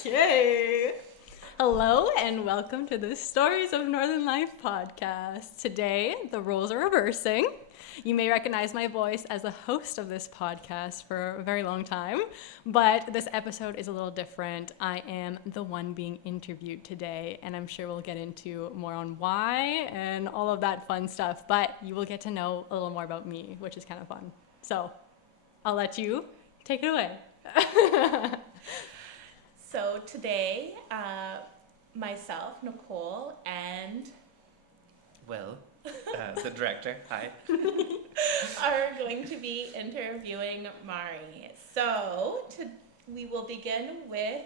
Okay. Hello and welcome to the Stories of Northern Life podcast. Today, the roles are reversing. You may recognize my voice as the host of this podcast for a very long time, but this episode is a little different. I am the one being interviewed today, and I'm sure we'll get into more on why and all of that fun stuff, but you will get to know a little more about me, which is kind of fun. So, I'll let you take it away. So today, myself, Nicole, and the director, hi, are going to be interviewing Mairi. So we will begin with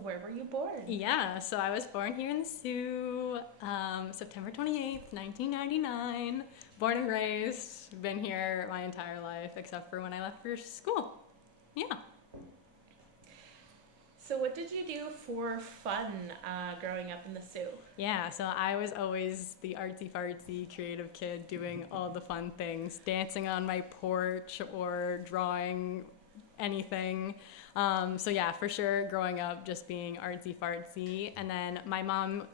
where were you born? Yeah, so I was born here in the Sault, September 28th, 1999. Born and raised, been here my entire life except for when I left for school. Yeah. So what did you do for fun growing up in the Sault? Yeah, so I was always the artsy-fartsy creative kid doing all the fun things, dancing on my porch or drawing anything. So yeah, for sure, growing up just being artsy-fartsy. And then my mom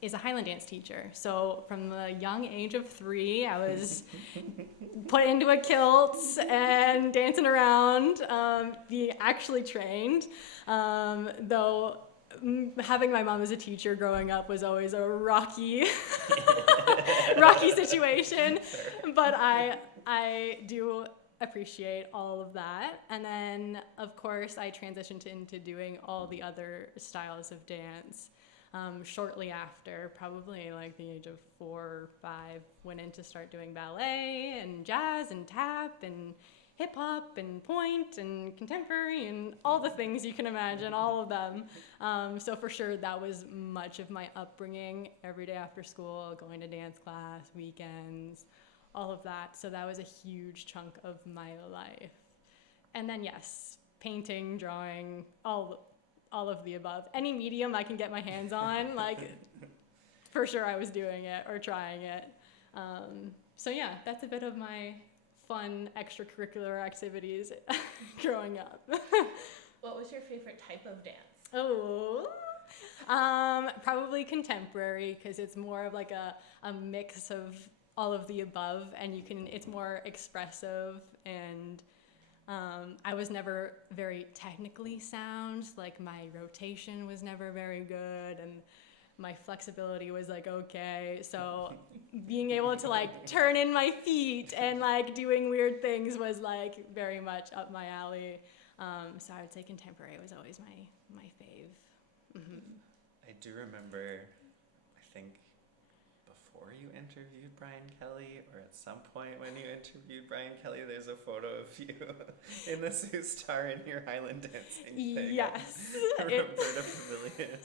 is a Highland dance teacher. So from the young age of 3, I was put into a kilt and dancing around, being actually trained. Though having my mom as a teacher growing up was always a rocky situation. But I do appreciate all of that. And then, of course, I transitioned into doing all the other styles of dance shortly after, probably like the age of 4 or 5, went in to start doing ballet and jazz and tap and hip hop and point and contemporary and all the things you can imagine, all of them. So for sure, that was much of my upbringing, every day after school, going to dance class, weekends, all of that. So that was a huge chunk of my life. And then yes, painting, drawing, all of the above. Any medium I can get my hands on, like for sure I was doing it or trying it. So yeah, that's a bit of my fun extracurricular activities growing up. What was your favorite type of dance? Probably contemporary, because it's more of like a mix of all of the above, and it's more expressive, and I was never very technically sound, like my rotation was never very good, and my flexibility was like okay, so being able to like turn in my feet and like doing weird things was like very much up my alley. So I would say contemporary was always my fave. Mm-hmm. I do remember, I think before you interviewed Brian Kelly, or at some point when you interviewed Brian Kelly, there's a photo of you in the Sault Star in your Highland dancing thing. Yes. Roberta Pavilion.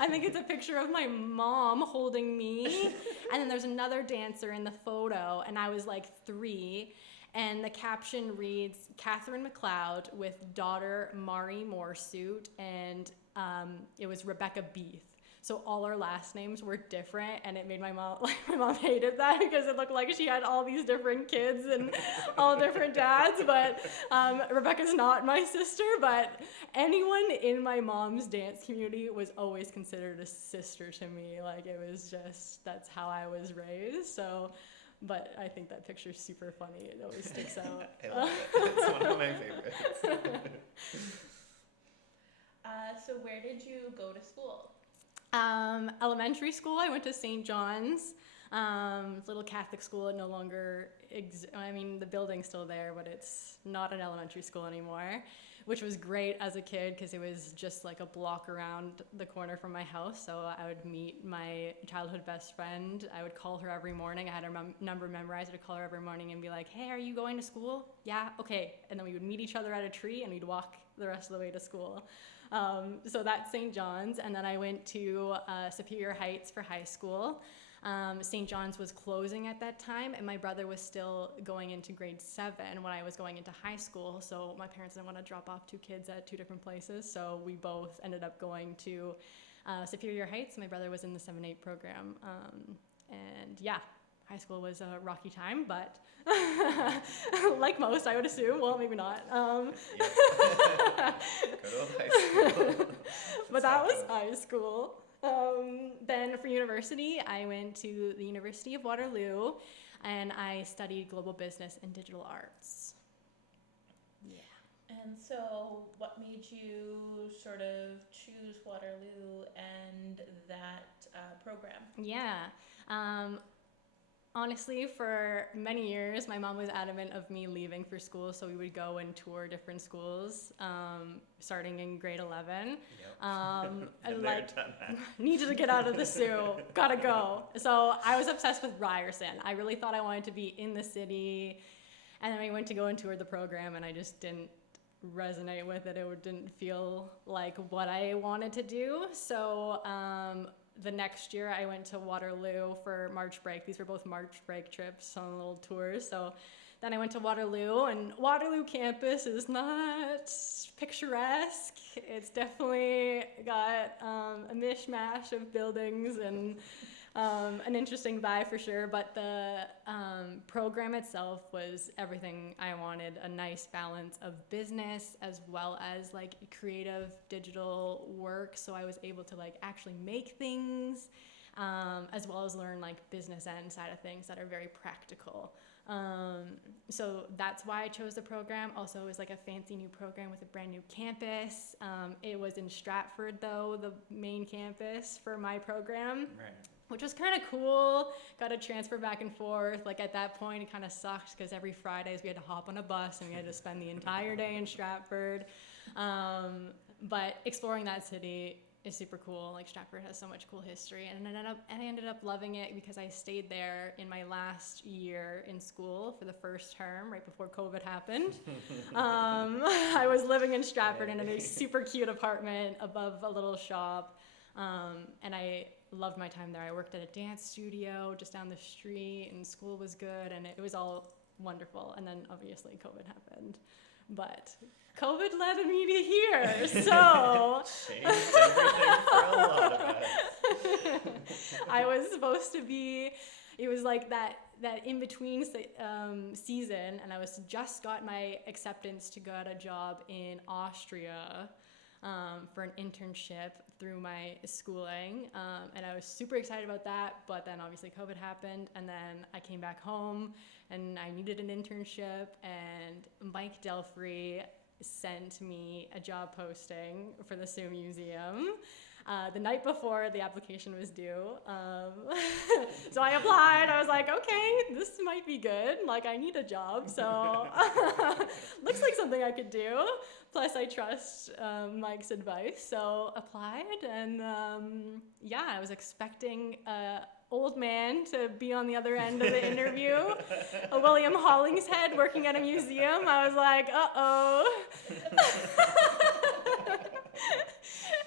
I think it's a picture of my mom holding me, and then there's another dancer in the photo, and I was like 3, and the caption reads, Catherine McLeod with daughter Mairi Morassut, and it was Rebecca Beath. So all our last names were different, and it made my mom hated that because it looked like she had all these different kids and all different dads. But Rebecca's not my sister, but anyone in my mom's dance community was always considered a sister to me. Like it was just, that's how I was raised. So, but I think that picture's super funny. It always sticks out. I love it. It's one of my favorites. So where did you go to school? Elementary school, I went to St. John's, little Catholic school. It no longer the building's still there, but it's not an elementary school anymore, which was great as a kid because it was just like a block around the corner from my house. So I would meet my childhood best friend. I would call her every morning. I had her number memorized. I would call her every morning and be like, hey, are you going to school? Yeah, okay. And then we would meet each other at a tree and we'd walk the rest of the way to school. So that's St. John's, and then I went to Superior Heights for high school. St. John's was closing at that time, and my brother was still going into grade 7 when I was going into high school, so my parents didn't want to drop off 2 kids at 2 different places, so we both ended up going to Superior Heights. My brother was in the 7-8 program, and yeah, high school was a rocky time, but like most, I would assume. Well, maybe not. Yep. Good old high school. But that was high school. Then for university, I went to the University of Waterloo, and I studied global business and digital arts. Yeah. And so what made you sort of choose Waterloo and that program? Yeah. Honestly, for many years, my mom was adamant of me leaving for school, so we would go and tour different schools, starting in grade 11. Yep. And like, done that. needed to get out of the Sioux, gotta go. So I was obsessed with Ryerson. I really thought I wanted to be in the city, and then I went to go and tour the program, and I just didn't resonate with it. It didn't feel like what I wanted to do. So the next year I went to Waterloo for March break. These were both March break trips on little tours. So then I went to Waterloo, and Waterloo campus is not picturesque. It's definitely got a mishmash of buildings and an interesting vibe for sure, but the program itself was everything I wanted, a nice balance of business as well as like creative digital work, so I was able to like actually make things as well as learn like business end side of things that are very practical. So that's why I chose the program. Also, it was like a fancy new program with a brand new campus. It was in Stratford though, the main campus for my program. Right. Which was kind of cool. Got to transfer back and forth. Like at that point, it kind of sucked because every Fridays we had to hop on a bus and we had to spend the entire day in Stratford. But exploring that city is super cool. Like Stratford has so much cool history, and I ended up loving it because I stayed there in my last year in school for the first term, right before COVID happened. I was living in Stratford in a super cute apartment above a little shop, and I loved my time there. I worked at a dance studio just down the street, and school was good, and it was all wonderful. And then obviously COVID happened, but COVID led me to here, so Changed everything for a lot of us. I was supposed to be. It was like that in between season, and I was just got my acceptance to get a job in Austria. For an internship through my schooling, and I was super excited about that, but then obviously COVID happened, and then I came back home and I needed an internship, and Mike Delfrey sent me a job posting for the Sioux Museum the night before the application was due. So I applied. I was like, okay, this might be good. Like, I need a job, so looks like something I could do. Plus, I trust Mike's advice, so applied. And yeah, I was expecting an old man to be on the other end of the interview, a William Hollingshead working at a museum. I was like, uh-oh.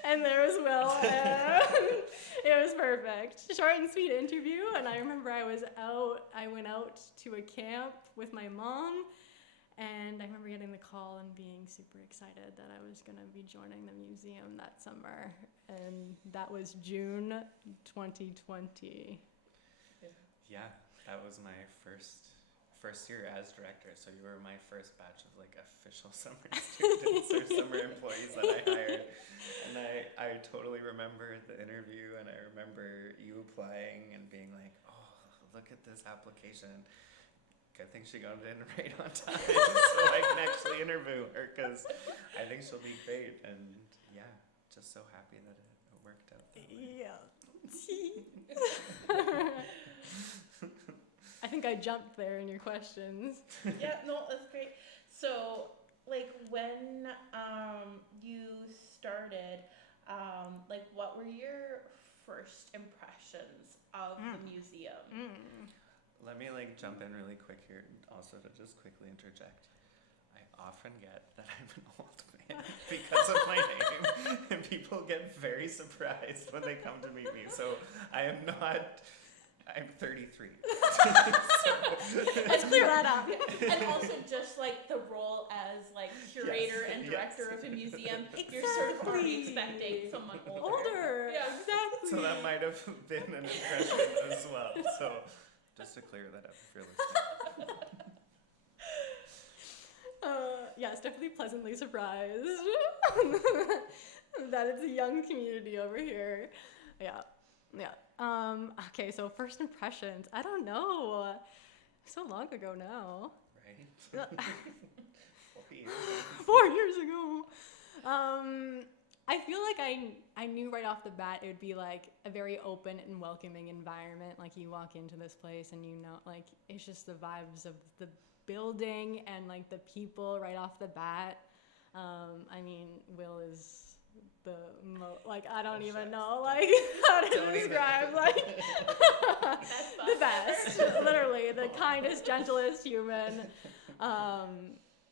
And there was Will. It was perfect. Short and sweet interview. And I remember I went out to a camp with my mom. And I remember getting the call and being super excited that I was going to be joining the museum that summer. And that was June 2020. Yeah, that was my first year as director, so you were my first batch of like official summer students or summer employees that I hired. And I totally remember the interview, and I remember you applying and being like, oh, look at this application. Good thing she got in right on time so I can actually interview her, because I think she'll be great. And yeah, just so happy that it worked out that way. Yeah. I think I jumped there in your questions. Yeah, no, that's great. So, like, when you started, like, what were your first impressions of the museum? Let me like jump in really quick here, also to just quickly interject. I often get that I'm an old man because of my name, and people get very surprised when they come to meet me. So I am not. I'm 33. Let's clear that up. And also just like the role as like curator and director of a museum, you're sort of already expecting someone older. Older. Yeah, exactly. So that might have been an impression as well. So Just to clear that up if you're listening. Yes, definitely pleasantly surprised that it's a young community over here. Yeah. Okay, so first impressions. I don't know. So long ago now. Right? 4 years. 4 years ago. I feel like I knew right off the bat it would be like a very open and welcoming environment. Like you walk into this place and you know, like it's just the vibes of the building and like the people right off the bat. I mean, Will is like I don't even know like how to describe like the best, literally the kindest, gentlest human.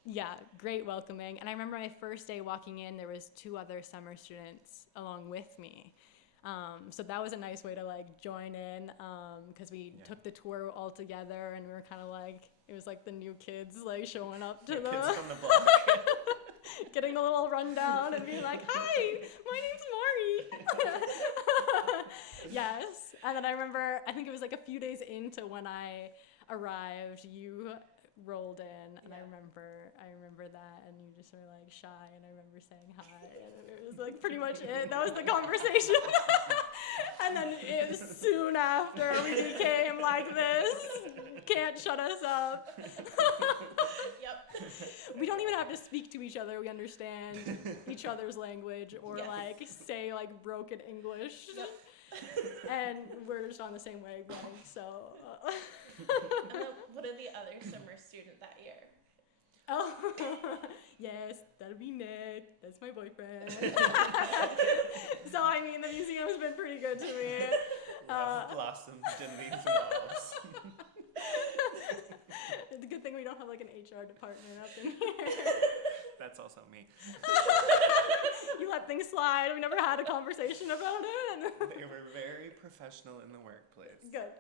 Yeah, great welcoming. And I remember my first day walking in, there was 2 other summer students along with me. So that was a nice way to like join in because we took the tour all together and we were kind of like, it was like the new kids like showing up to Kids the from the block. getting a little rundown and being like, hi, my name's Mairi. Yes. And then I remember, I think it was like a few days into when I arrived, you rolled in and I remember that, and you just were like shy, and I remember saying hi, and it was like pretty much it. That was the conversation. And then soon after we became like this, can't shut us up. Yep. We don't even have to speak to each other. We understand each other's language or like say like broken English. Yep. And we're just on the same wavelength, so. And then what did the other summer student that year? Oh, yes, that'll be Nick. That's my boyfriend. So, I mean, the museum's been pretty good to me. Love blossomed in these walls. It's a good thing we don't have like an HR department up in here. That's also me. You let things slide. We never had a conversation about it. They were very professional in the workplace. Good.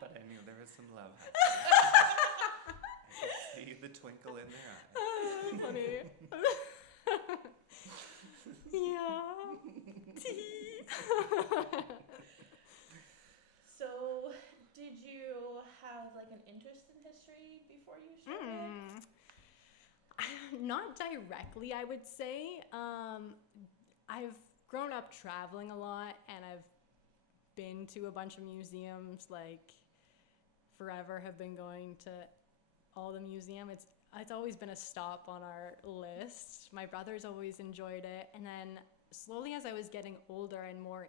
But I knew there was some love happening. I could see the twinkle in their eyes. Funny. Yeah. So, did you have like an interest in history before you started? Not directly, I would say. I've grown up traveling a lot, and I've been to a bunch of museums, like forever have been going to all the museum. It's always been a stop on our list. My brother's always enjoyed it, and then slowly as I was getting older and more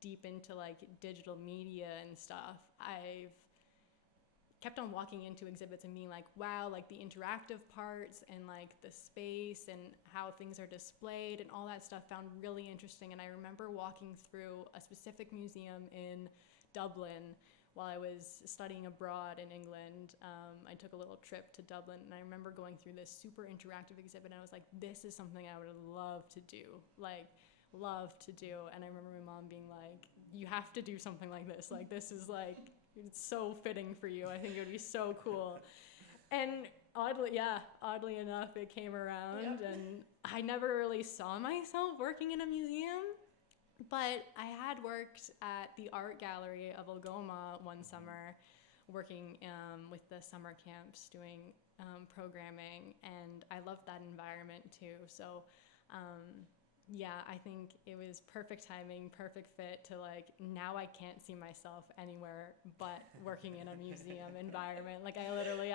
deep into like digital media and stuff, I've kept on walking into exhibits and being like, wow, like the interactive parts and like the space and how things are displayed and all that stuff found really interesting. And I remember walking through a specific museum in Dublin while I was studying abroad in England. I took a little trip to Dublin, and I remember going through this super interactive exhibit, and I was like, this is something I would love to do. And I remember my mom being like, you have to do something like this. Like, this is like, it's so fitting for you. I think it would be so cool. And oddly enough, it came around. Yep. And I never really saw myself working in a museum, but I had worked at the art gallery of Algoma one summer, working with the summer camps, doing programming, and I loved that environment too. So yeah, I think it was perfect timing, perfect fit to like, now I can't see myself anywhere but working in a museum environment. Like I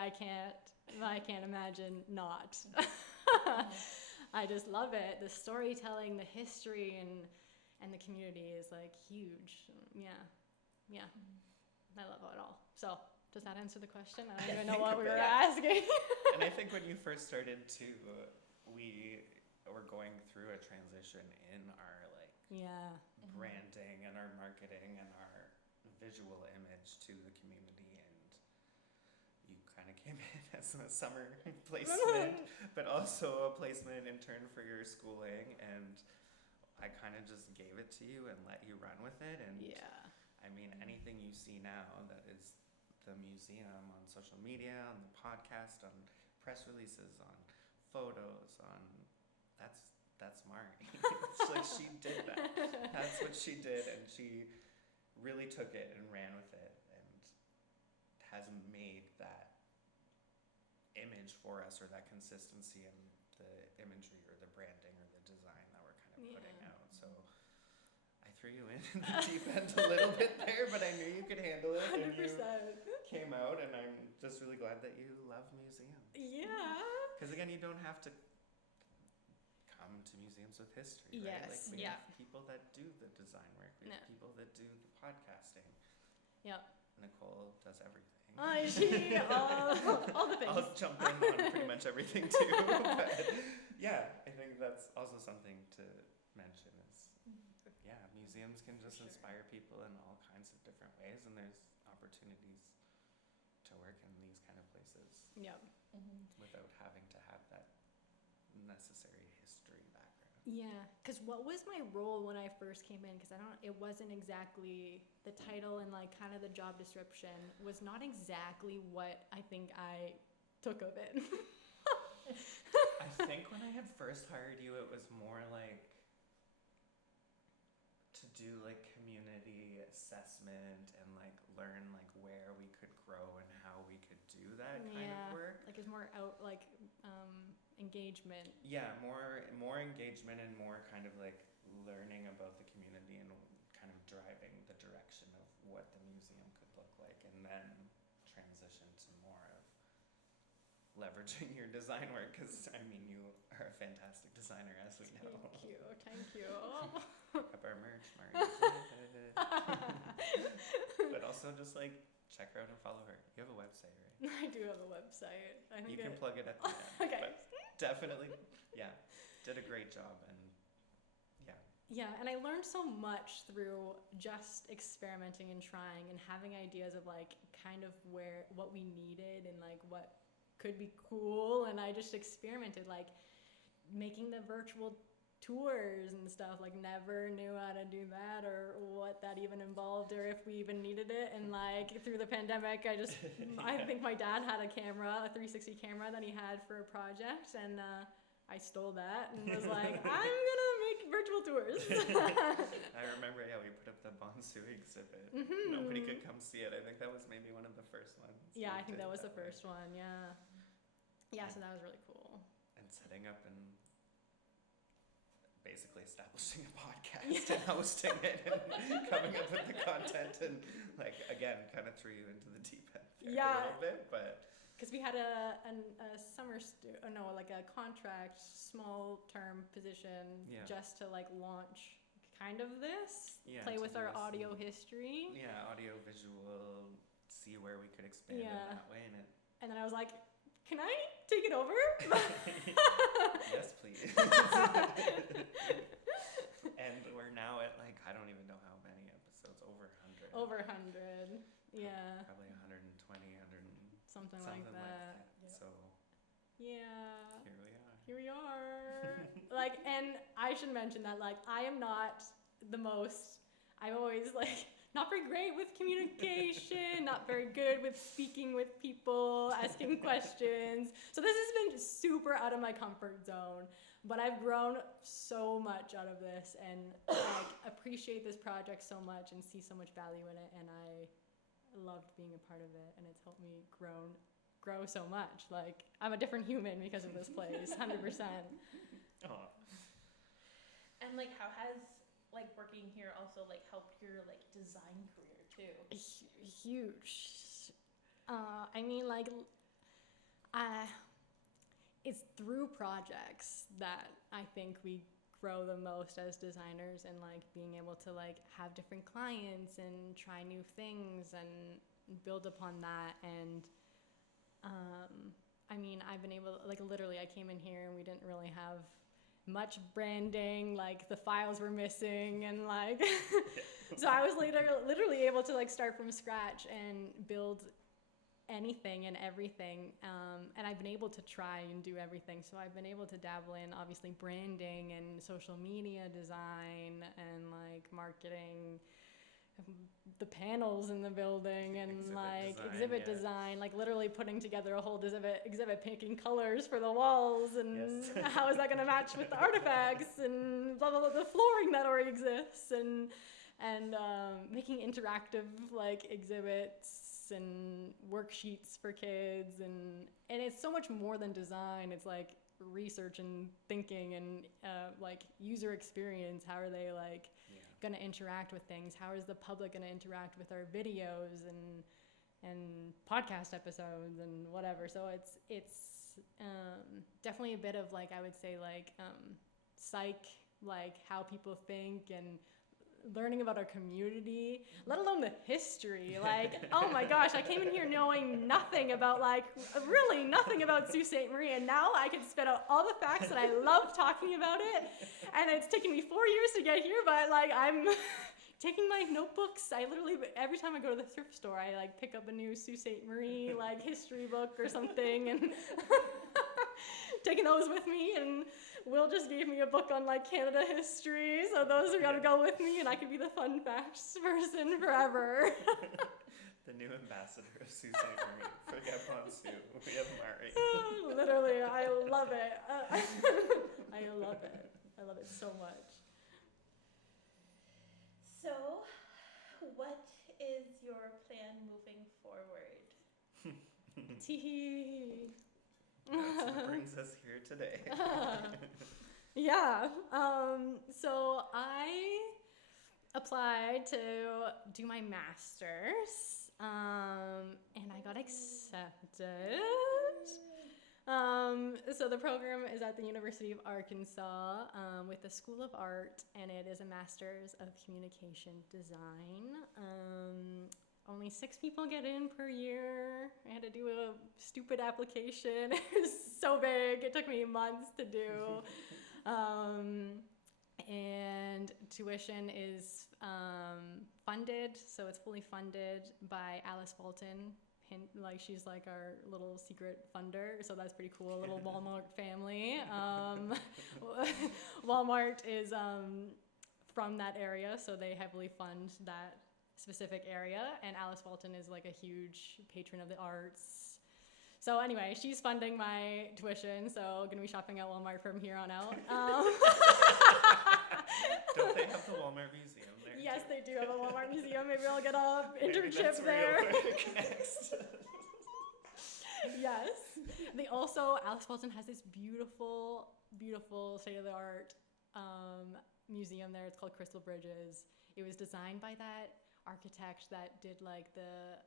can't imagine not. I just love it. The storytelling, the history, and the community is like huge. Yeah. I love it all. So does that answer the question? I don't even know what we were asking. And I think when you first started too, we were going through a transition in our branding and our marketing and our visual image to the community, and you kind of came in as a summer placement, but also a placement intern for your schooling, and I kind of just gave it to you and let you run with it. And I mean, anything you see now that is the museum on social media, on the podcast, on press releases, on photos, on that's Mairi. It's like she did that. That's what she did, and she really took it and ran with it and has made that image for us, or that consistency in the imagery or the branding or the design that we're kind of putting out. So I threw you in the deep end a little bit there, but I knew you could handle it. 100%. And you came out, and I'm just really glad that you love museums. Yeah. Because again, you don't have to come to museums with history, right? Yes, Like we yeah. have people that do the design work. We have Yeah. people that do the podcasting. Yep. Nicole does everything. All the things. I'll jump in on pretty much everything too. But yeah, I think that's also something to mention is, yeah, museums can just inspire people in all kinds of different ways, and there's opportunities to work in these kind of places Yep. without having to have that necessary history background. Yeah, because what was my role when I first came in? Because it wasn't exactly the title, and like kind of the job description was not exactly what I think I took of it. I think when I had first hired you, it was more like to do like community assessment and like learn like where we could grow and how we could do that kind of work. Like it's more engagement. Yeah, more engagement and more kind of like learning about the community and kind of driving the direction of what the museum could look like, and then transition to more of leveraging your design work, because I mean you are a fantastic designer, as we know. Thank you. Up our merch, Mairi. But also just like check her out and follow her. You have a website, right? I do have a website. I think You can plug it at the end. Okay. But definitely, yeah, did a great job, and yeah. Yeah, and I learned so much through just experimenting and trying and having ideas of like kind of what we needed and like what could be cool, and I just experimented, like making the virtual tours and stuff, like never knew how to do that or what that even involved or if we even needed it. And like through the pandemic, I think my dad had a 360 camera that he had for a project, and I stole that and was like, I'm gonna make virtual tours. I remember, yeah, we put up the Bonsu exhibit. Nobody could come see it. I think that was maybe one of the first ones. Yeah, I think that was the first one. Yeah, so that was really cool. And setting up and basically establishing a podcast and hosting it and coming up with the content, and like again kind of threw you into the deep end there a little bit, but because we had a contract, small term position just to like launch kind of this, play with our audio history. Yeah, audio visual, see where we could expand in that way, and then I was like, can I take it over? Yes, please. And we're now at like, I don't even know how many episodes, over 100. Over 100, yeah. Probably 120, 100 something like that. So yeah. Here we are. Like, and I should mention that like I am not the most, I'm always like not very great with communication, not very good with speaking with people, asking questions. So this has been super out of my comfort zone, but I've grown so much out of this, and like appreciate this project so much and see so much value in it, and I loved being a part of it, and it's helped me grow so much. Like I'm a different human because of this place, 100%. Aww. And like how has like working here also like helped your like design career too? Huge. I mean, like, it's through projects that I think we grow the most as designers, and like being able to like have different clients and try new things and build upon that. And I mean, I've been able, like literally I came in here and we didn't really have much branding, like the files were missing, and like so I was literally able to like start from scratch and build anything and everything, and I've been able to try and do everything. So I've been able to dabble in obviously branding and social media design and like marketing, the panels in the building, and exhibit design, like literally putting together a whole exhibit, picking colors for the walls, and how is that going to match with the artifacts and blah, blah, blah, the flooring that already exists, and and making interactive like exhibits and worksheets for kids, and it's so much more than design. It's like research and thinking and like user experience. How are they like going to interact with things? How is the public going to interact with our videos and podcast episodes and whatever? So it's definitely a bit of like, I would say like psych, like how people think and learning about our community, let alone the history. Like, oh my gosh, I came in here knowing nothing about like, really nothing about Sault Ste. Marie, and now I can spit out all the facts and I love talking about it. And it's taken me 4 years to get here, but like I'm taking my notebooks. I literally, every time I go to the thrift store, I like pick up a new Sault Ste. Marie like history book or something and taking those with me. And Will just gave me a book on like Canada history, so those are gonna go with me, and I could be the fun facts person forever. The new ambassador of Sault Ste. Marie. Forget Ponsu. We have Mairi. Literally, I love it. I love it. I love it so much. So, what is your plan moving forward? Tee. That's what brings us here today. Yeah. So I applied to do my master's, and I got accepted. So the program is at the University of Arkansas with the School of Art, and it is a Master's of Communication Design. Only 6 people get in per year. I had to do a stupid application. It was so big. It took me months to do. And tuition is funded, so it's fully funded by Alice Walton. Like she's like our little secret funder, so that's pretty cool. A little Walmart family. Walmart is from that area, so they heavily fund that specific area, and Alice Walton is like a huge patron of the arts. So anyway, she's funding my tuition, so gonna be shopping at Walmart from here on out. Don't they have the Walmart Museum there? Yes, too? they do have a Walmart museum. Maybe I'll get a Maybe internship that's there. where you'll work next. Yes. They also, Alice Walton has this beautiful, beautiful state-of-the-art museum there. It's called Crystal Bridges. It was designed by that architect that did like the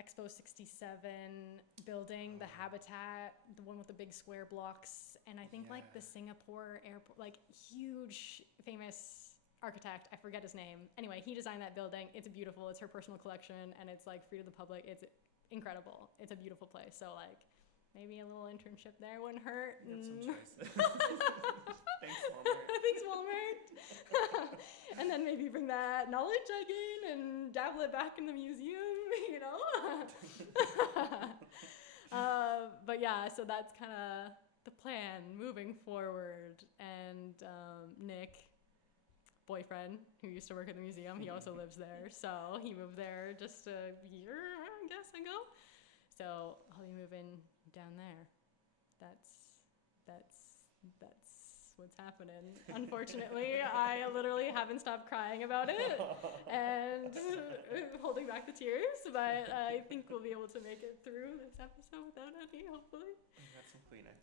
Expo 67 building, the Habitat, the one with the big square blocks, and I think like the Singapore airport, like huge famous architect, I forget his name. Anyway, he designed that building. It's beautiful. It's her personal collection, and it's like free to the public. It's incredible. It's a beautiful place. So like maybe a little internship there wouldn't hurt. Got some choices. Thanks, Walmart. Thanks, Walmart. And then maybe bring that knowledge I gain and dabble it back in the museum, you know? But yeah, so that's kind of the plan moving forward. And Nick, boyfriend, who used to work at the museum, he also lives there. So he moved there just a year, I guess, ago. So I'll be moving down there. That's what's happening. Unfortunately, I literally haven't stopped crying about it and holding back the tears, but I think we'll be able to make it through this episode without any, hopefully. I got some Kleenex.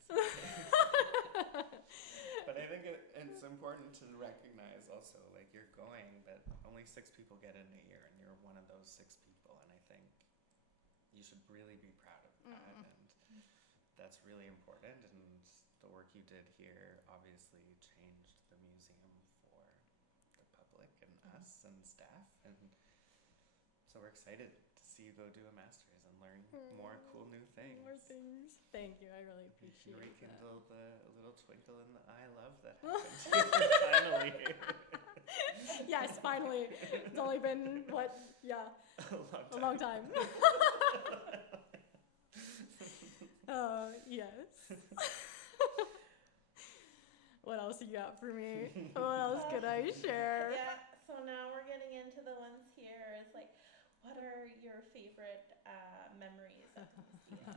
But I think it's important to recognize also, like, you're going, but only 6 people get in a year, and you're one of those 6 people, and I think you should really be proud of that, and that's really important, and the work you did here obviously changed the museum for the public and us and staff, and so we're excited to see you go do a master's and learn more cool new things. More things. Thank you, I really appreciate it. Rekindle the little twinkle in the eye love that happened to you finally. Yes, finally. It's only been, what, a long time. Yes. What else you got for me? What else could I share? Yeah, so now we're getting into the ones here. It's like, what are your favorite memories of the museum?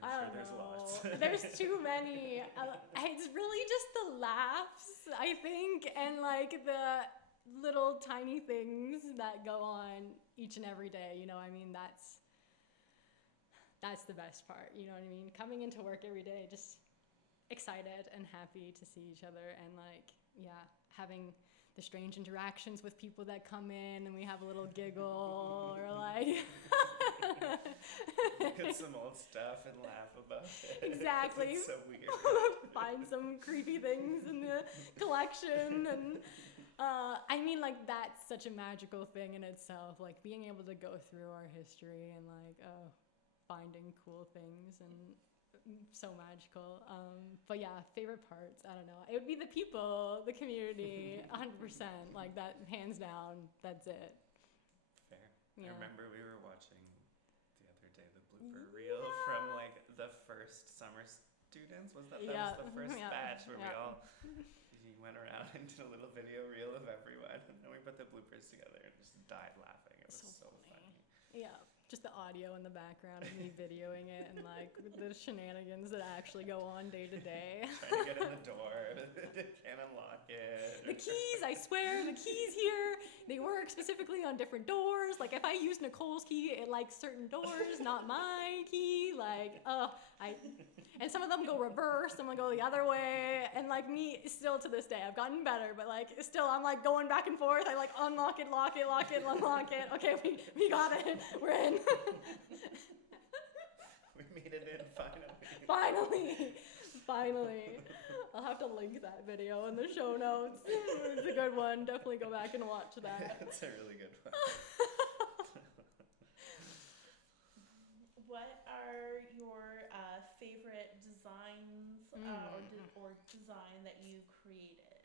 I'm sure there's lots. There's too many. It's really just the laugh I think, and like the little tiny things that go on each and every day, you know, I mean, that's the best part, you know what I mean? Coming into work every day, just excited and happy to see each other, and like, yeah, having the strange interactions with people that come in and we have a little giggle or like Look at some old stuff and laugh about it. Exactly. It's so weird. Find some creepy things in the collection, and I mean, like, that's such a magical thing in itself, like being able to go through our history and like finding cool things, and so magical. But yeah, favorite parts, I don't know, it would be the people, the community, 100%, like that, hands down, that's it. Fair. Yeah. I remember we were watching the other day the blooper reel from like the first summer students. Was that was the first batch where we all went around and did a little video reel of everyone, and then we put the bloopers together and just died laughing. It was so funny. Yeah, just the audio in the background of me videoing it, and like the shenanigans that actually go on day to day. Trying to get in the door, can't unlock it. The keys, I swear, the keys here, they work specifically on different doors. Like if I use Nicole's key, it likes certain doors, not my key. Like, and some of them go reverse, some of them go the other way. And like me, still to this day, I've gotten better, but like still I'm like going back and forth. I like unlock it, lock it, lock it, unlock it. Okay, we got it. We're in. We made it in Finally. I'll have to link that video in the show notes. It's a good one. Definitely go back and watch that. It's a really good one. What are your favorite designs or design that you created?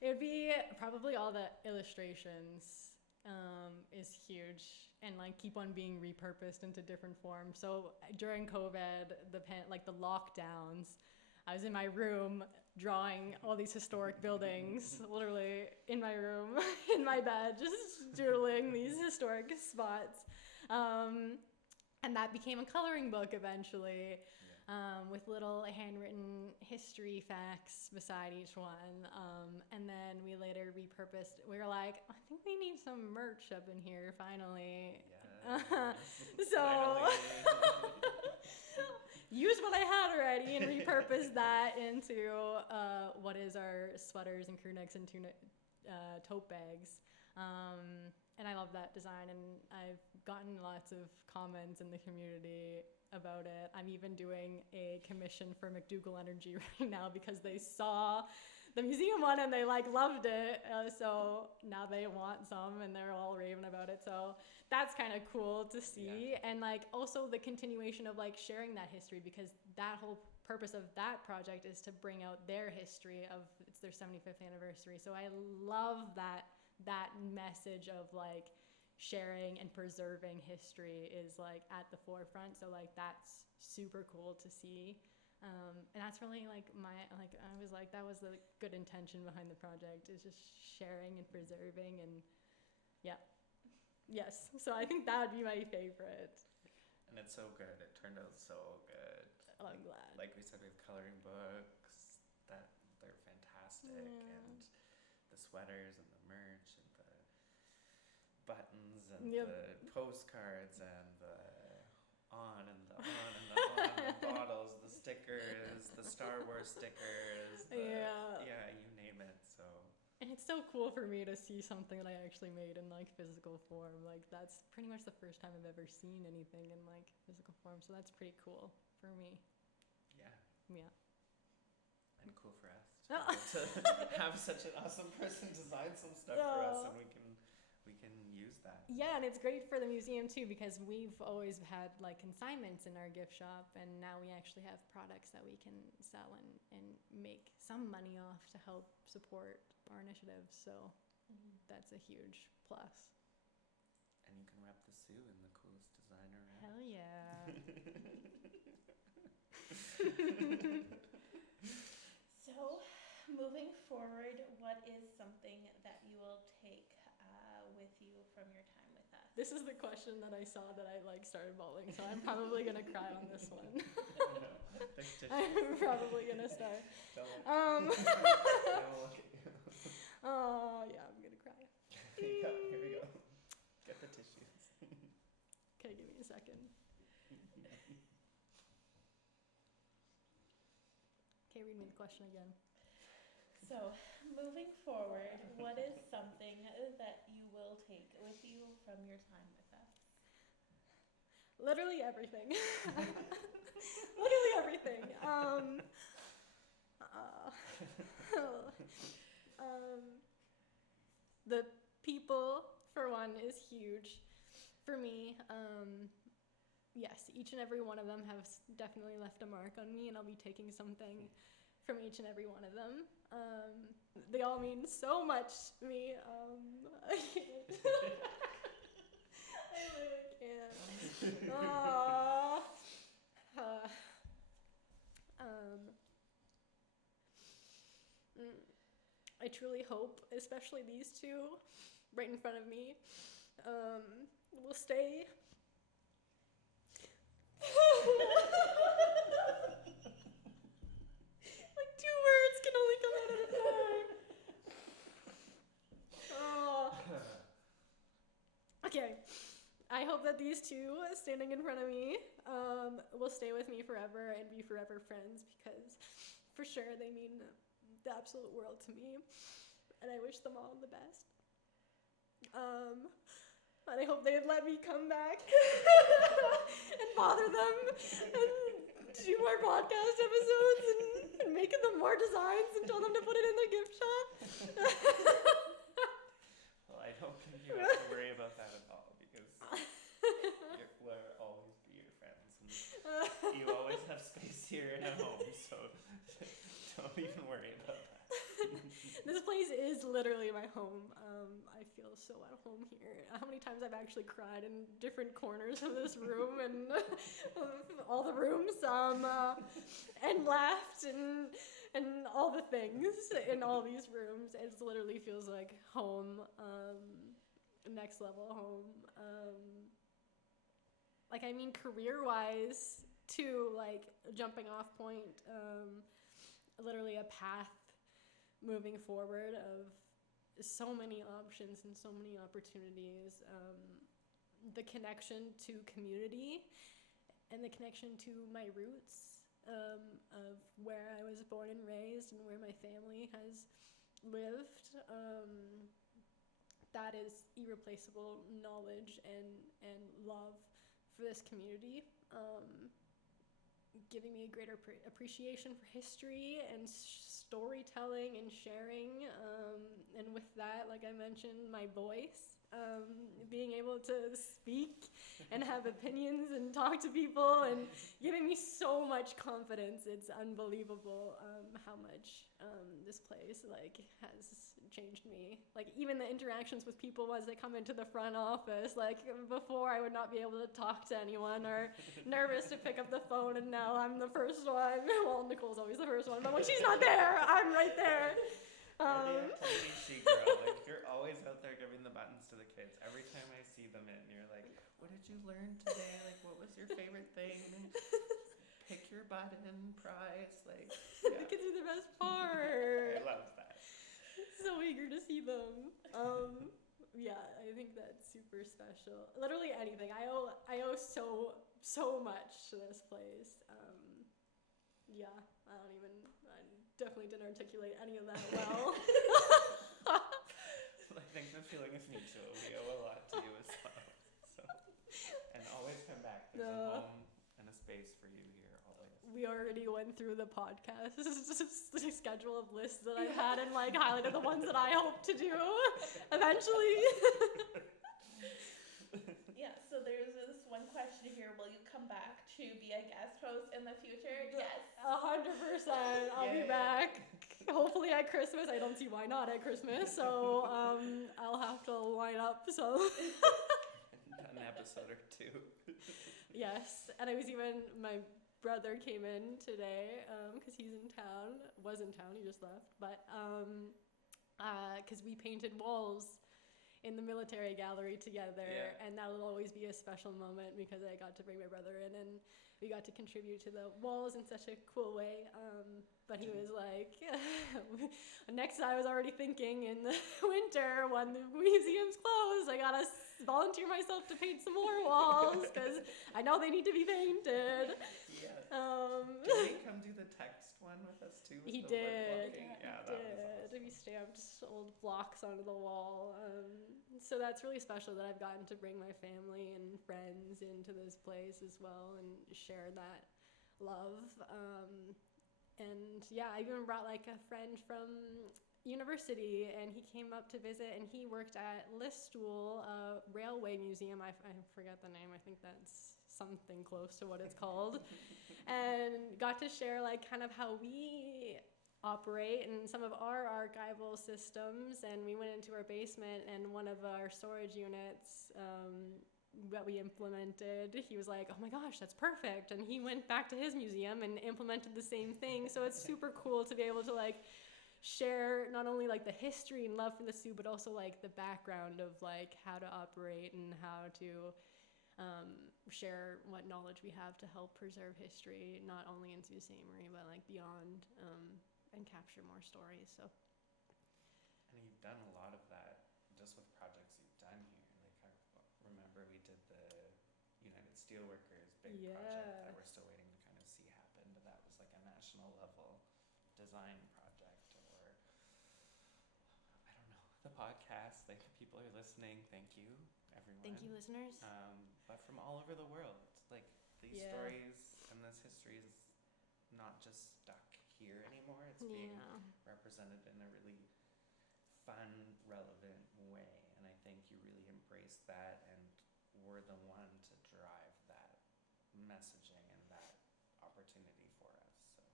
It would be probably all the illustrations. Is huge, and like keep on being repurposed into different forms. So during COVID, the lockdowns, I was in my room drawing all these historic buildings, literally in my room, in my bed, just doodling these historic spots. And that became a coloring book eventually, with little handwritten history facts beside each one. And then we later repurposed. We were like, I think we need some merch up in here finally. So use what I had already and repurpose that into what is our sweaters and crew necks and tote bags. And I love that design, and I've gotten lots of comments in the community about it. I'm even doing a commission for McDougall Energy right now because they saw the museum one and they like loved it. So now they want some and they're all raving about it. So that's kind of cool to see. Yeah. And like also the continuation of like sharing that history, because that whole purpose of that project is to bring out their history of, it's their 75th anniversary. So I love that message of like sharing and preserving history is like at the forefront. So like that's super cool to see. And that's really like I was like, that was the good intention behind the project, is just sharing and preserving, and yes. So I think that would be my favorite. And it's so good. It turned out so good. Oh, I'm glad. Like we said, we have coloring books that they're fantastic, and the sweaters and the merch and the buttons and the postcards and the on and the bottles, the stickers, the Star Wars stickers, you name it. So. And it's so cool for me to see something that I actually made in like physical form. Like that's pretty much the first time I've ever seen anything in like physical form. So that's pretty cool for me. Yeah. And cool for us to have such an awesome person design some stuff for us, and we can use that. Yeah, and it's great for the museum too, because we've always had like consignments in our gift shop, and now we actually have products that we can sell and make some money off to help support our initiatives. So that's a huge plus. And you can wrap the Sue in the coolest designer around. Hell yeah. So, moving forward, what is something that you will take with you from your time with us? This is the question that I saw that I like started bawling, so I'm probably gonna cry on this one. I'm probably gonna start. Don't look at Oh, yeah, I'm gonna cry. Yeah, here we go. Get the tissues. Okay, give me a second. Okay, read me the question again. So, moving forward, what is something that you will take with you from your time with us? Literally everything. Literally everything. The people, for one, is huge for me. Yes, each and every one of them have definitely left a mark on me, and I'll be taking something from each and every one of them. They all mean so much to me. I can't. I really can't. Aww. I truly hope, especially these two right in front of me, will stay. Like 2 words can only come out at a time. Oh. Okay. I hope that these two standing in front of me will stay with me forever and be forever friends, because for sure they mean the absolute world to me, and I wish them all the best. And I hope they'd let me come back and bother them and do more podcast episodes and make them more designs and tell them to put it in their gift shop. Well, I don't think you have to worry about that at all, because we'll always be your friends. And you always have space here in a home, so don't even worry about that. This place is literally my home. I feel so at home here. How many times I've actually cried in different corners of this room and all the rooms, and laughed and all the things in all these rooms. It literally feels like home, next level home. Like, I mean, career-wise, too, like, jumping off point, literally a path moving forward of so many options and so many opportunities. The connection to community and the connection to my roots, of where I was born and raised and where my family has lived. That is irreplaceable knowledge and love for this community. Giving me a greater appreciation for history and storytelling and sharing, and with that, like I mentioned, my voice, being able to speak and have opinions and talk to people, and giving me so much confidence. It's unbelievable how much this place like has changed me. Like, even the interactions with people as they come into the front office, like before I would not be able to talk to anyone or nervous to pick up the phone, and now I'm the first one. Well, Nicole's always the first one, but when she's not there, I'm right there. You're the activity chic girl. Like, you're always out there giving the buttons to the kids. Every time I see them in, you're like, what did you learn today? Like, what was your favorite thing? Pick your button, prize. Like, yeah. The kids are the best part. I love that. So eager to see them. Yeah, I think that's super special. Literally anything. I owe so much to this place. Yeah, I definitely didn't articulate any of that well. I think the feeling is mutual. We owe a lot to you as well. So, and always come back. There's a home and a space for you here always. We already went through the podcast schedule of lists that I've had and like highlighted the ones that I hope to do eventually. Yeah, so there's this one question here. Will you come back to be a guest host in the future? Yes. 100%. I'll Yay. be back. Hopefully at Christmas. I don't see why not at Christmas. So I'll have to line up. So An episode or two. yes, and I was even, my brother came in today because he's in town. Was in town. He just left. But because we painted walls in the military gallery together, Yeah. and that'll always be a special moment because I got to bring my brother in and we got to contribute to the walls in such a cool way. But he was like, next I was already thinking in the winter when the museum's closed, I gotta volunteer myself to paint some more walls because I know they need to be painted. Yeah. Did he come do the text one with us too? With He the did. wood blocking? Yeah, He that did. was awesome. We stamped old blocks onto the wall. So that's really special that I've gotten to bring my family and friends into this place as well and share that love. And yeah, I even brought like a friend from university, and he came up to visit, and he worked at Listowel Railway Museum. I forget the name. I think that's something close to what it's called. And got to share like kind of how we operate and some of our archival systems. And we went into our basement, and one of our storage units that we implemented, he was like, oh my gosh, that's perfect. And he went back to his museum and implemented the same thing. So it's super cool to be able to like share not only like the history and love for the zoo, but also like the background of like how to operate and how to share what knowledge we have to help preserve history, not only in Sault Ste. Marie, but like beyond, and capture more stories. So. And you've done a lot of that just with projects you've done here. Like I remember we did the United Steelworkers big project that we're still waiting to kind of see happen, but that was like a national level design project. Or I don't know, the podcast, like people are listening, thank you everyone. Thank you, listeners. But from all over the world, like these stories and this history is not just stuck here anymore, it's being represented in a really fun, relevant way, and I think you really embrace that and were the one to drive that messaging and that opportunity for us. So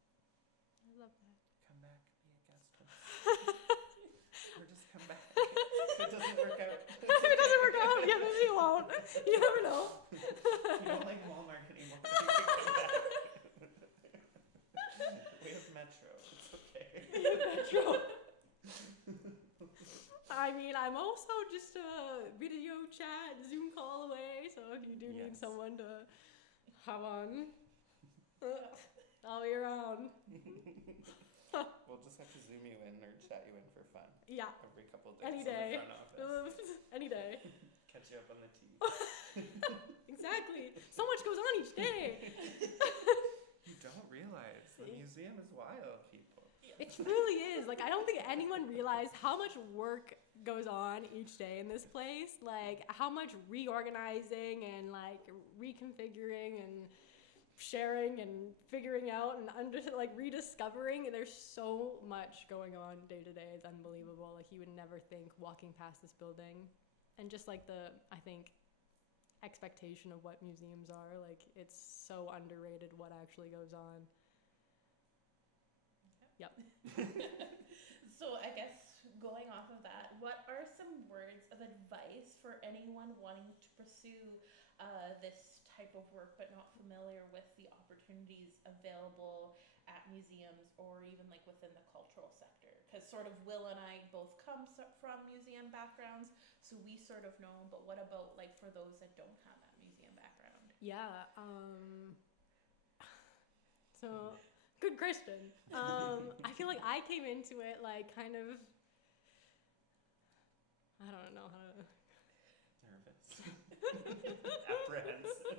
I love that. come back, be a guest with us. Or just come back. If it doesn't work out. If it doesn't work out, yeah, maybe you won't. You never know. You don't like Walmart anymore. You can come back. We have Metro. It's okay. Metro. I mean, I'm also just a video chat, Zoom call away, so if you do need someone to have on, I'll be around. We'll just have to Zoom you in or chat you in for fun. Yeah. Every couple days Any in day. the front office. Any day. Catch you up on the tea. Exactly. So much goes on each day. You don't realize the museum is wild, people. It truly is. Like, I don't think anyone realized how much work goes on each day in this place. Like, how much reorganizing and, like, reconfiguring and sharing and figuring out and rediscovering. There's so much going on day to day. It's unbelievable. Like, you would never think walking past this building. And just, like, I think, expectation of what museums are. Like, it's so underrated what actually goes on. Yep. So I guess going off of that, what are some words of advice for anyone wanting to pursue this type of work but not familiar with the opportunities available at museums or even like within the cultural sector? Because sort of Will and I both come from museum backgrounds, so we sort of know, but what about like for those that don't have that museum background? Yeah. So... Good question. I feel like I came into it like kind of, I don't know how to... Nervous. Apprehensive.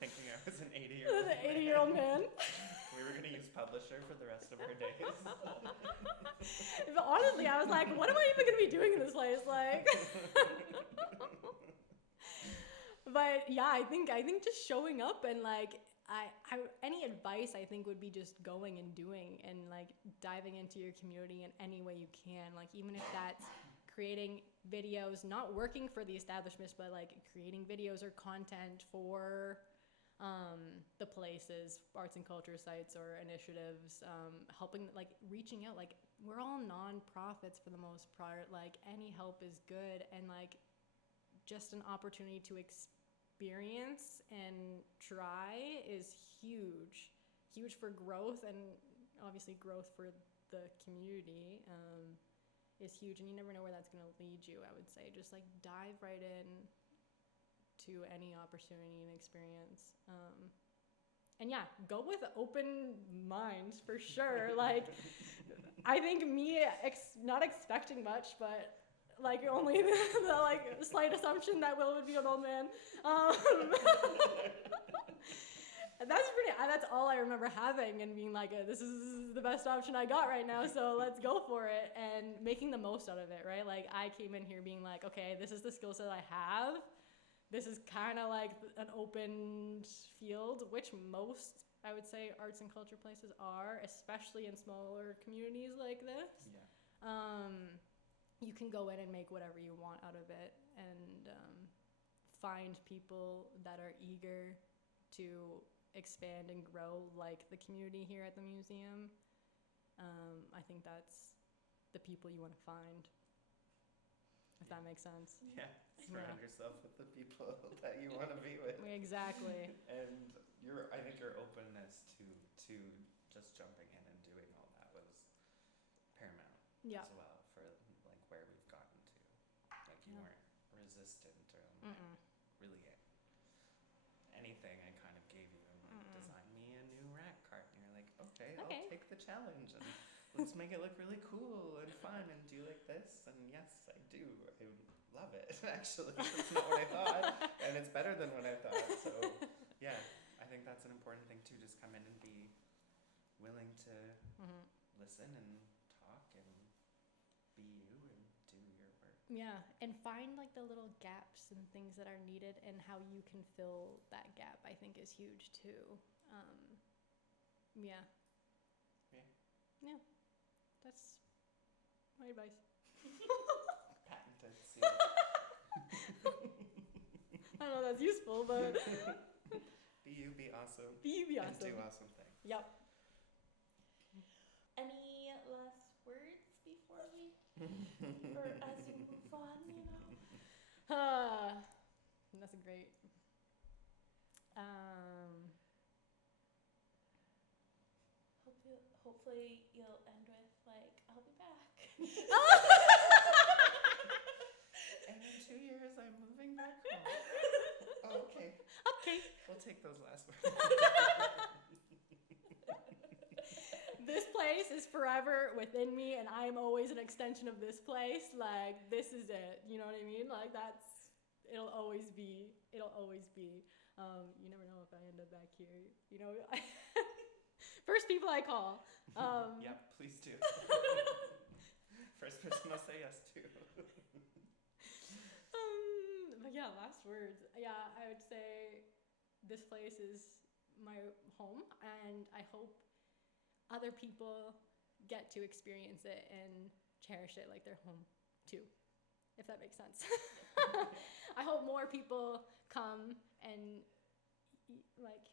Thinking I was an 80-year-old An 80-year-old man. We were going to use Publisher for the rest of our days. But honestly, I was like, what am I even going to be doing in this place? Like... But yeah, I think just showing up and like, any advice I think would be just going and doing and like diving into your community in any way you can. Like even if that's creating videos, not working for the establishments, but like creating videos or content for the places, arts and culture sites or initiatives, helping, like reaching out. Like we're all non-profits for the most part. Like any help is good, and like just an opportunity to experience and try is huge for growth, and obviously growth for the community is huge, and you never know where that's going to lead you. I would say just like dive right in to any opportunity and experience, and yeah, go with open minds for sure. Like I think me not expecting much, but like only the like slight assumption that Will would be an old man. And that's all I remember having and being like, this is the best option I got right now, so let's go for it, and making the most out of it, right? Like I came in here being like, okay, this is the skill set I have. This is kind of like an open field, which most, I would say, arts and culture places are, especially in smaller communities like this. Yeah. You can go in and make whatever you want out of it, and find people that are eager to expand and grow like the community here at the museum. I think that's the people you want to find, if that makes sense. Yeah, surround yourself with the people that you want to be with. Exactly. And I think your openness to just jumping in and doing all that was paramount Yeah. as well for like where we've gotten to. Like you weren't resistant or really anything I kind of gave you. Design me a new rack cart, and you're like, okay, I'll take the challenge and let's make it look really cool and fun, and do you like this? And yes, I do. I love it. Actually, that's not what I thought, and it's better than what I thought. So yeah, I think that's an important thing too. Just come in and be willing to listen and talk and be you and do your work. Yeah, and find like the little gaps and things that are needed, and how you can fill that gap, I think is huge too. Yeah. That's my advice. Patented. I don't know if that's useful, but Be you, be awesome. be you, be And awesome. do awesome things. Yep. Any last words before we, or as we move on, you know? That's a great. Hopefully you'll end with like, I'll be back. And in 2 years, I'm moving back home. Oh, okay. Okay. We'll take those last words. This place is forever within me, and I'm always an extension of this place. Like, this is it. You know what I mean? Like, it'll always be. You never know if I end up back here. You know, first people I call. Yeah, please do. First person I'll say yes to. But yeah, last words. Yeah, I would say this place is my home, and I hope other people get to experience it and cherish it like their home too, if that makes sense. I hope more people come and like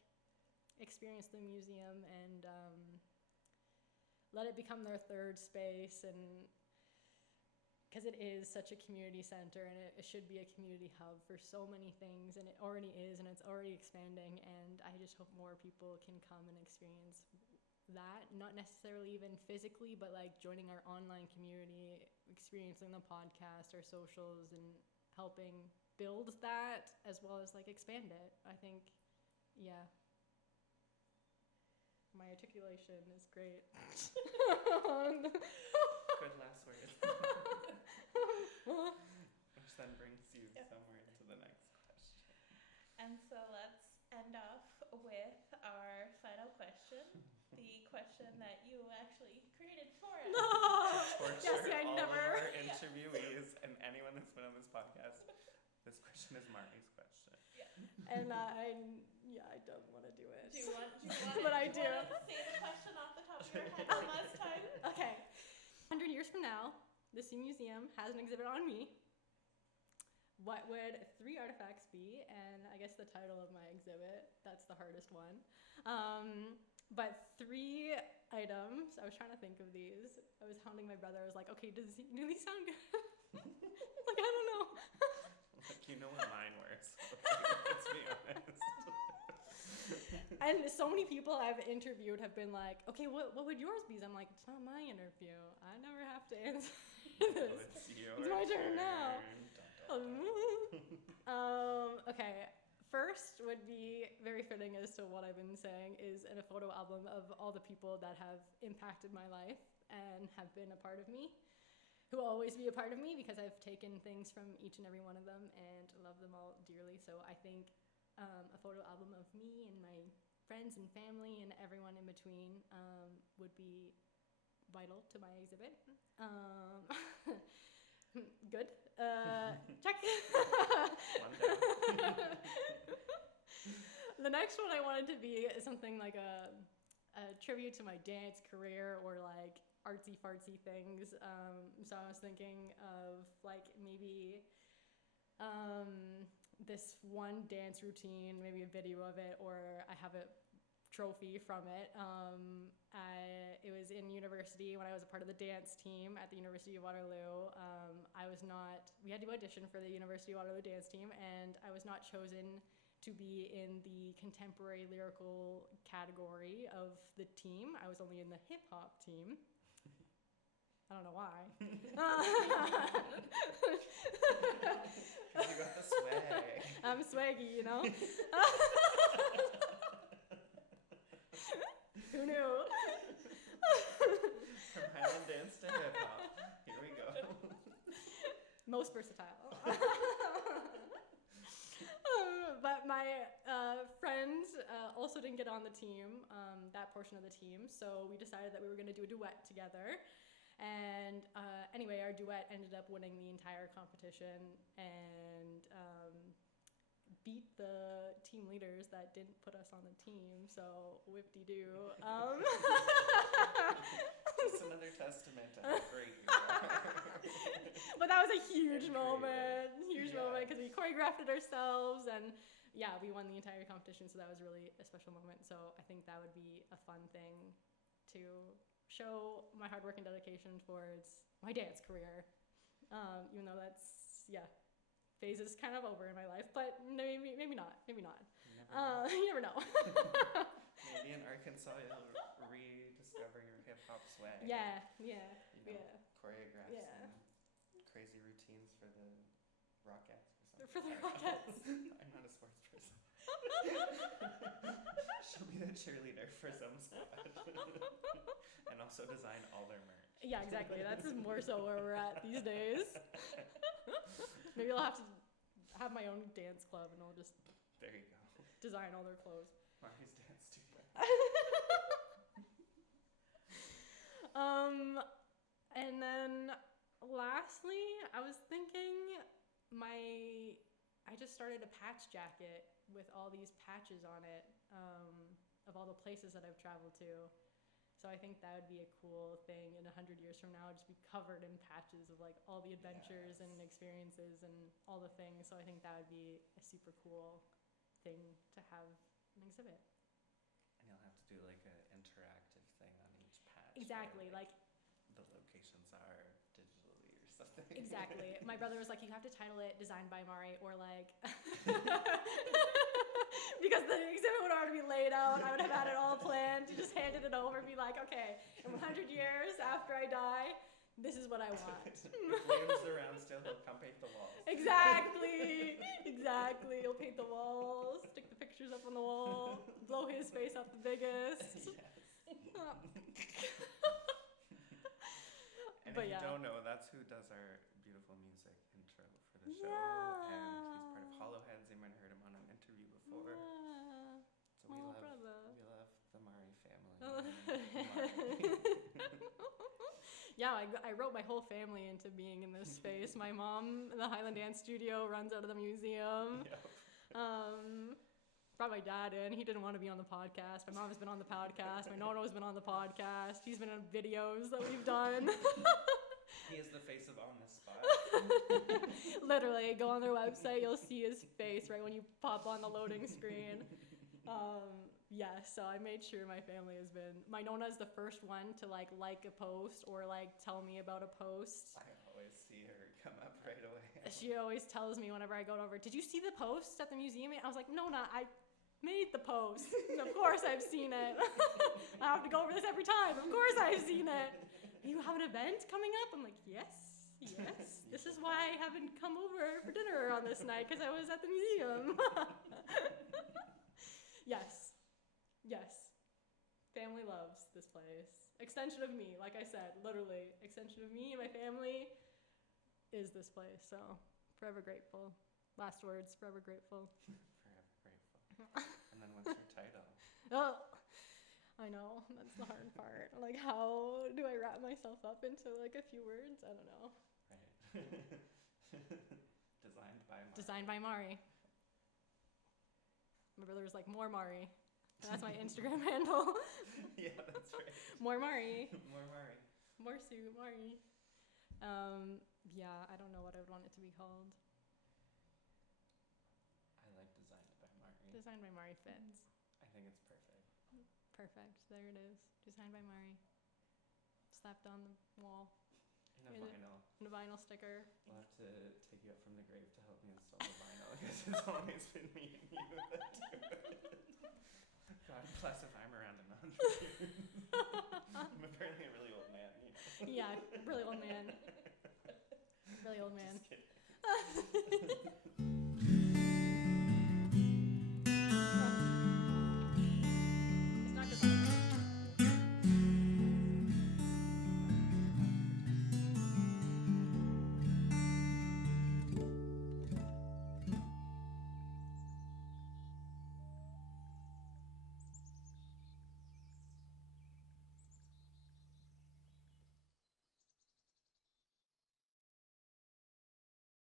experience the museum and let it become their third space, and because it is such a community center, and it should be a community hub for so many things, and it already is, and it's already expanding, and I just hope more people can come and experience that, not necessarily even physically, but like joining our online community, experiencing the podcast, our socials, and helping build that as well as like expand it. I think, yeah. My articulation is great. Good last word. Which then brings you somewhere into the next question. And so let's end off with our final question. The question that you actually created for us. Torture Yes, I all never. of our interviewees and anyone that's been on this podcast. This question is Mari's question. And I don't want to do it. Do you want But I to say the question off the top of your head one last time? Okay. 100 years from now, the Sea Museum has an exhibit on me. What would 3 artifacts be? And I guess the title of my exhibit, that's the hardest one. But 3 items, I was trying to think of these. I was hounding my brother. I was like, okay, do these sound good? Like, I don't know. Like, you know what mine were, so let's be honest. And so many people I've interviewed have been like, okay, what would yours be? I'm like, it's not my interview. I never have to answer this. It's my turn now. Dun, dun, dun. Okay, first would be very fitting as to what I've been saying is in a photo album of all the people that have impacted my life and have been a part of me, who will always be a part of me because I've taken things from each and every one of them and love them all dearly. So I think a photo album of me and my friends and family and everyone in between would be vital to my exhibit. Good. Check. One down. The next one I wanted to be something like a tribute to my dance career or like artsy fartsy things. So I was thinking of like maybe this one dance routine, maybe a video of it, or I have a trophy from it. It was in university when I was a part of the dance team at the University of Waterloo. We had to audition for the University of Waterloo dance team, and I was not chosen to be in the contemporary lyrical category of the team. I was only in the hip hop team. I don't know why. Because you got the swag. I'm swaggy, you know? Who knew? From Highland dance to hip hop. Here we go. Most versatile. But my friend also didn't get on the team, that portion of the team, so we decided that we were going to do a duet together. And anyway, our duet ended up winning the entire competition and beat the team leaders that didn't put us on the team, so whip-de-doo. Just another testament to how great you are. But that was a huge moment because we choreographed it ourselves, and yeah, we won the entire competition, so that was really a special moment. So I think that would be a fun thing to show my hard work and dedication towards my dance career, even though that's, phase is kind of over in my life, but maybe not. You never know. Maybe in Arkansas you'll rediscover your hip hop swag. Yeah. Choreograph some crazy routines for the Rockettes or something. For the Rockettes. I'm not a sports person. She'll be the cheerleader for some squad. And also design all their merch. Yeah, exactly. That's more so where we're at these days. Maybe I'll have to have my own dance club and I'll just there you go. Design all their clothes. Mari's dance studio. And then lastly, I was thinking I just started a patch jacket with all these patches on it of all the places that I've traveled to. So I think that would be a cool thing in 100 years from now, just be covered in patches of like all the adventures and experiences and all the things. So I think that would be a super cool thing to have an exhibit. And you'll have to do like an interactive thing on each patch. Exactly, where, like the locations are digitally or something. Exactly. My brother was like, you have to title it Designed by Mairi, or like because the exhibit would already be laid out. I would have had it all planned. You just handed it over and be like, okay, in 100 years after I die, this is what I want. If Liam's around still, he'll come paint the walls. Exactly. He'll paint the walls, stick the pictures up on the wall, blow his face up the biggest. And But if yeah. you don't know, that's who does our beautiful music intro for the show. Yeah. And he's part of Hollingshead. You might have heard him on an interview before. Yeah. So Oh, we love the Mairi family. Yeah, I wrote my whole family into being in this space. My mom, the Highland Dance Studio, runs out of the museum. Yep. Brought my dad in. He didn't want to be on the podcast. My mom has been on the podcast. My Nono has been on the podcast. He's been in videos that we've done. He is the face of On the Spot. Literally, go on their website. You'll see his face right when you pop on the loading screen. So I made sure my family has been. My Nona is the first one to like a post or like tell me about a post. I always see her come up right away. She always tells me whenever I go over, did you see the post at the museum? I was like, Nona, I made the post. Of course I've seen it. I have to go over this every time. Of course I've seen it. You have an event coming up? I'm like, yes. This is why I haven't come over for dinner on this night, because I was at the museum. Yes. Family loves this place. extension of me, like I said, literally, extension of me and my family is this place. So forever grateful. Last words, forever grateful. Forever grateful. And then what's your title? Oh, I know, that's the hard part. Like, how do I wrap myself up into like a few words? I don't know. Right. Designed by Mari. Designed by Mairi. My brother was like, more Mairi. That's my Instagram handle. Yeah, that's right. More Mairi. More Mari. More Sue, Mairi. Yeah, I don't know what I would want it to be called. I like Designed by Mari. Designed by Mairi fits. I think it's perfect. Perfect. There it is. Designed by Mairi. Slapped on the wall. In a In a- vinyl. And a vinyl sticker. We'll have to take you up from the grave to help me install the vinyl because it's always been me and you that do it. God bless if I'm around in 100 years. I'm apparently a really old man, you know. Yeah, really old man. Really old man. Just kidding.